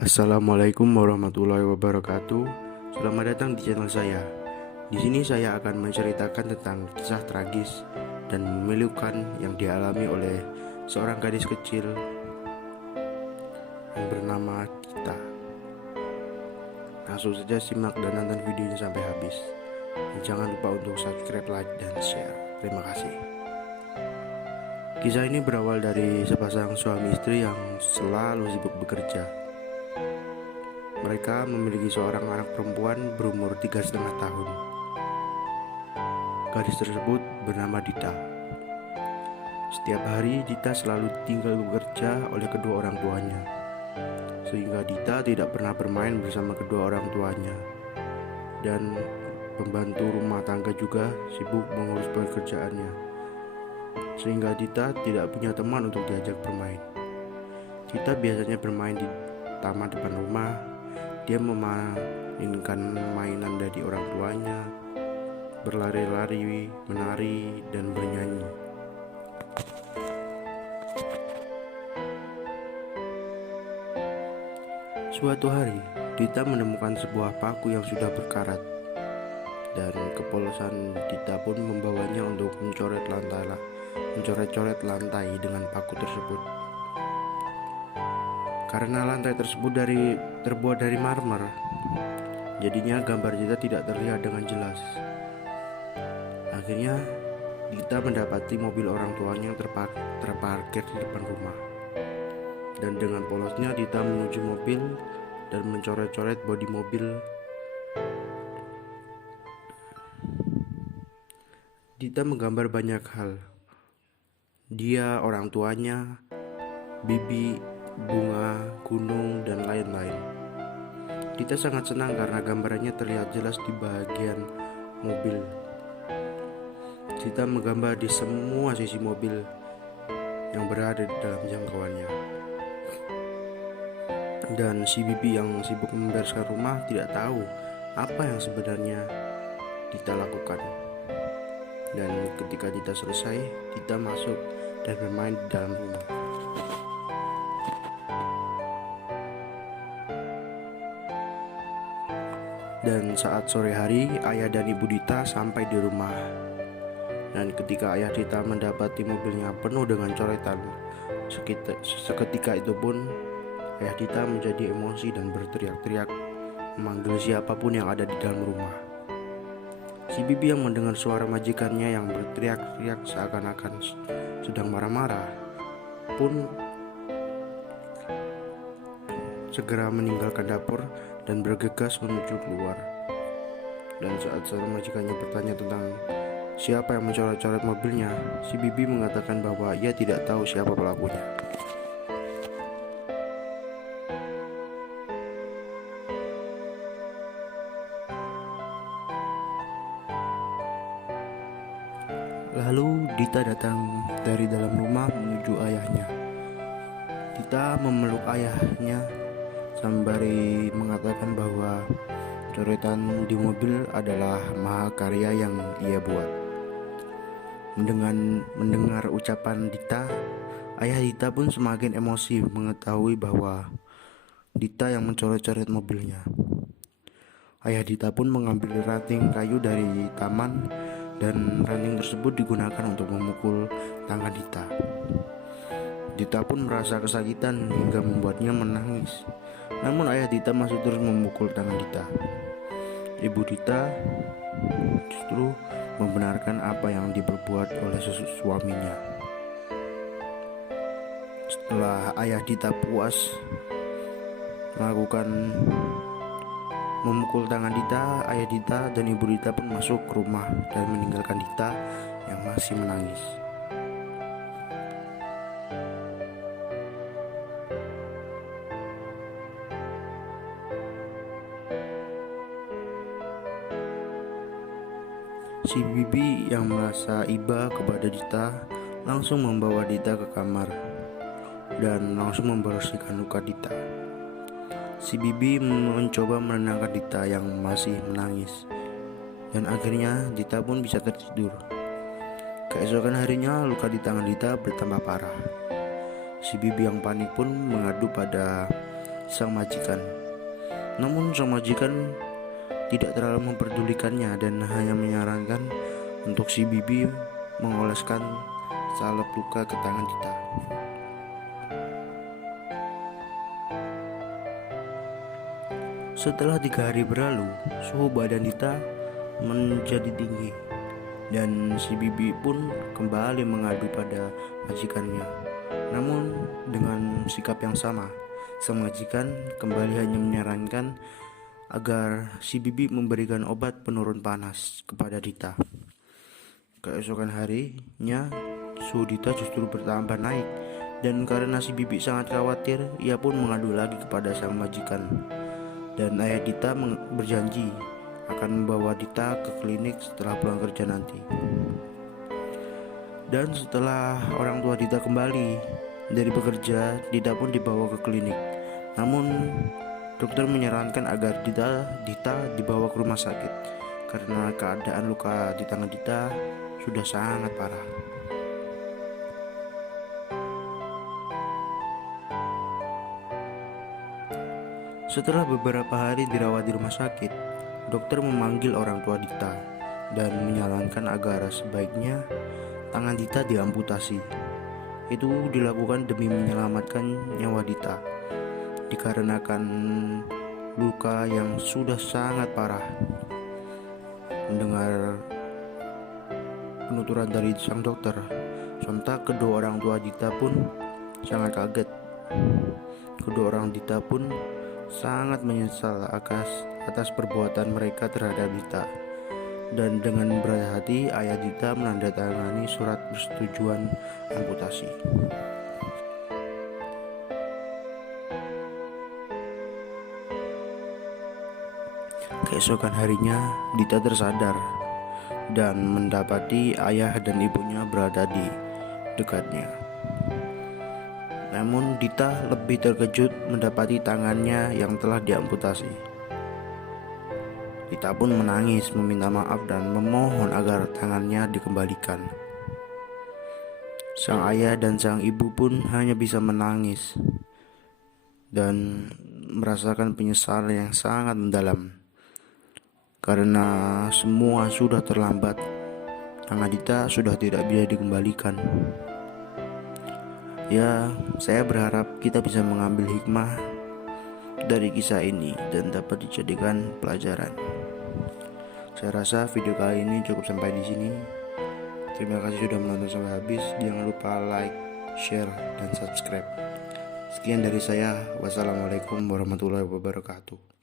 Assalamualaikum warahmatullahi wabarakatuh. Selamat datang di channel saya. Di sini saya akan menceritakan tentang kisah tragis dan memilukan yang dialami oleh seorang gadis kecil yang bernama Dita. Langsung saja simak dan nonton videonya sampai habis. Dan jangan lupa untuk subscribe, like, dan share. Terima kasih. Kisah ini berawal dari sepasang suami istri yang selalu sibuk bekerja. Mereka memiliki seorang anak perempuan berumur 3,5 tahun. Gadis tersebut bernama Dita. Setiap hari Dita selalu tinggal bekerja oleh kedua orang tuanya, sehingga Dita tidak pernah bermain bersama kedua orang tuanya. Dan pembantu rumah tangga juga sibuk mengurus pekerjaannya, sehingga Dita tidak punya teman untuk diajak bermain. Dita biasanya bermain di taman depan rumah. Dia memainkan mainan dari orang tuanya, berlari-lari, menari, dan bernyanyi. Suatu hari, Dita menemukan sebuah paku yang sudah berkarat, dan kepolosan Dita pun membawanya untuk mencoret-coret lantai dengan paku tersebut. Karena lantai tersebut terbuat dari marmer, jadinya gambar Dita tidak terlihat dengan jelas. Akhirnya Dita mendapati mobil orang tuanya yang terparkir di depan rumah. Dan dengan polosnya Dita menuju mobil dan mencoret-coret bodi mobil. Dita menggambar banyak hal. Dia, orang tuanya, bibi, bunga, gunung, dan lain-lain. Dita sangat senang karena gambarannya terlihat jelas di bagian mobil. Dita menggambar di semua sisi mobil yang berada di dalam jangkauannya. Dan si bibi yang sibuk membereskan rumah tidak tahu apa yang sebenarnya Dita lakukan. Dan ketika Dita selesai, Dita masuk dan bermain di dalam rumah. Dan saat sore hari, ayah dan ibu Dita sampai di rumah. Dan ketika ayah Dita mendapati mobilnya penuh dengan coretan, seketika itu pun ayah Dita menjadi emosi dan berteriak-teriak memanggil siapapun yang ada di dalam rumah. Si bibi yang mendengar suara majikannya yang berteriak-teriak seakan-akan sedang marah-marah pun segera meninggalkan dapur dan bergegas menuju keluar. Dan saat seorang majikannya bertanya tentang siapa yang mencoret-coret mobilnya, si bibi mengatakan bahwa ia tidak tahu siapa pelakunya. Lalu Dita datang dari dalam rumah menuju ayahnya. Dita memeluk ayahnya sembari mengatakan bahwa coretan di mobil adalah mahakarya yang ia buat. Mendengar ucapan Dita, ayah Dita pun semakin emosi mengetahui bahwa Dita yang mencoret-coret mobilnya. Ayah Dita pun mengambil ranting kayu dari taman, dan ranting tersebut digunakan untuk memukul tangan Dita. Dita pun merasa kesakitan hingga membuatnya menangis. Namun ayah Dita masih terus memukul tangan Dita. Ibu Dita justru membenarkan apa yang diperbuat oleh suaminya. Setelah ayah Dita puas memukul tangan Dita, ayah Dita dan ibu Dita pun masuk ke rumah dan meninggalkan Dita yang masih menangis. Si bibi yang merasa iba kepada Dita langsung membawa Dita ke kamar dan langsung membersihkan luka Dita. Si bibi mencoba menenangkan Dita yang masih menangis, dan akhirnya Dita pun bisa tertidur. Keesokan harinya luka di tangan Dita bertambah parah. Si bibi yang panik pun mengadu pada sang majikan. Namun sang majikan tidak terlalu memperdulikannya dan hanya menyarankan untuk si Bibi mengoleskan salep luka ke tangan Dita. Setelah 3 hari berlalu, suhu badan Dita menjadi tinggi dan si Bibi pun kembali mengadu pada majikannya. Namun dengan sikap yang sama, sang majikan kembali hanya menyarankan agar si Bibi memberikan obat penurun panas kepada Dita. Keesokan harinya, suhu Dita justru bertambah naik dan karena si Bibi sangat khawatir, ia pun mengadu lagi kepada sang majikan. Dan ayah Dita berjanji akan membawa Dita ke klinik setelah pulang kerja nanti. Dan setelah orang tua Dita kembali dari bekerja, Dita pun dibawa ke klinik. Namun dokter menyarankan agar Dita dibawa ke rumah sakit karena keadaan luka di tangan Dita sudah sangat parah. Setelah beberapa hari dirawat di rumah sakit, dokter memanggil orang tua Dita dan menyarankan agar sebaiknya tangan Dita diamputasi. Itu dilakukan demi menyelamatkan nyawa Dita, dikarenakan luka yang sudah sangat parah. Mendengar penuturan dari sang dokter, sontak kedua orang tua Dita pun sangat kaget. Kedua orang Dita pun sangat menyesal atas perbuatan mereka terhadap Dita. Dan dengan berat hati, ayah Dita menandatangani surat persetujuan amputasi. Keesokan harinya, Dita tersadar dan mendapati ayah dan ibunya berada di dekatnya. Namun Dita lebih terkejut mendapati tangannya yang telah diamputasi. Dita pun menangis meminta maaf dan memohon agar tangannya dikembalikan. Sang ayah dan sang ibu pun hanya bisa menangis dan merasakan penyesalan yang sangat mendalam. Karena semua sudah terlambat, tangan Dita sudah tidak bisa dikembalikan. Ya, saya berharap kita bisa mengambil hikmah dari kisah ini dan dapat dijadikan pelajaran. Saya rasa video kali ini cukup sampai di sini. Terima kasih sudah menonton sampai habis. Jangan lupa like, share, dan subscribe. Sekian dari saya. Wassalamualaikum warahmatullahi wabarakatuh.